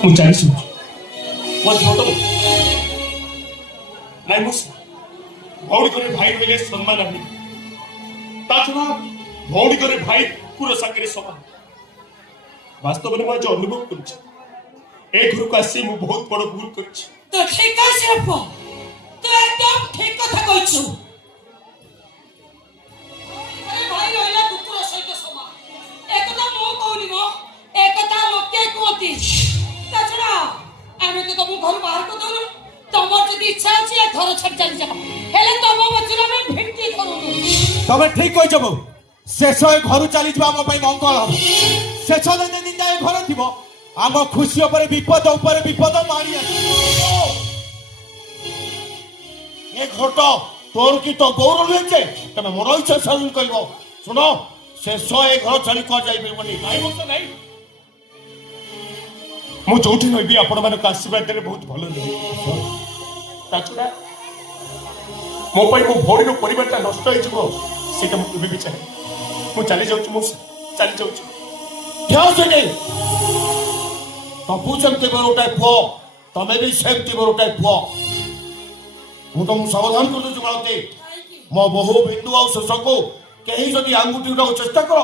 ମୁଁ ଜାଣିଛି ମୋ ଛୋଟ ନାଇଁ ମୁଁ ଭଉଣୀ କରି ଭାଇ ରହିଲେ ସମ୍ମାନ ଆଣି ତା ଛଡ଼ା ଭଉଣୀ କରି ଭାଇ କୁକୁର ସାଙ୍ଗରେ ସମାନ ବାସ୍ତବରେ ମୁଁ ଆଜି ଅନୁଭବ କରୁଛି ଏ ଘରକୁ ଆସି ମୁଁ ବହୁତ ବଡ଼ ଭୁଲ କରିଛି। তো ঠিক আছে আপু, তুই একদম ঠিক কথা কইছু। ভাই রইলা কুকুর সহিত সমান, একথা মো কইনি মো, একথা লোকে কইতি। তাছাড়া আমি তো তুমি ঘর বাহার কো দউনু, তোমার যদি ইচ্ছা আছে এ ঘর ছাড়ি চলে যাও, হেলে তম মজুর আমি ভিড়তি করুনু। তবে ঠিক কইছ বউ, শেষ হয়ে ঘর চালি যাওয়া আমার পাই মঙ্গল হব। শেষ দিন দিন যায় ঘরে থিব আম খুশি উপরে বিপদ মারি এ ঘট তোর কি তো গৌর রয়েছে তবে মন ইচ্ছা শাসন করব। শুন শেষ এ ঘর ছাড়ি কর যাইবনি। ନାଇଁ ବର୍ଷ ନାଇଁ ମୁଁ ଯୋଉଠି ରହିବି ଆପଣମାନଙ୍କ ଆଶୀର୍ବାଦରେ ବହୁତ ଭଲ ରହିବି। ତା ଛଡ଼ା ମୋ ପାଇଁ ମୋ ଭଉଣୀର ପରିବାରଟା ନଷ୍ଟ ହେଇଯିବ ସେଇଟା ମୁଁ କେବେ ବି ଚାହେଁ। ମୁଁ ଚାଲି ଯାଉଛି ମୁଁ ଚାଲି ଯାଉଛି। ସେଠି ତପୁ ସେମିତି ଗୋଟାଏ ପୁଅ ତମେ ବି ସେମିତି ଗୋଟାଏ ପୁଅ। ମୁଁ ତମକୁ ସାବଧାନ କରୁଛି ମାଳତୀ ମୋ ବୋହୁ ବିନ୍ଦୁ ଆଉ ଶେଷକୁ କେହି ଯଦି ଆଙ୍ଗୁଠି ଉଠାକୁ ଚେଷ୍ଟା କର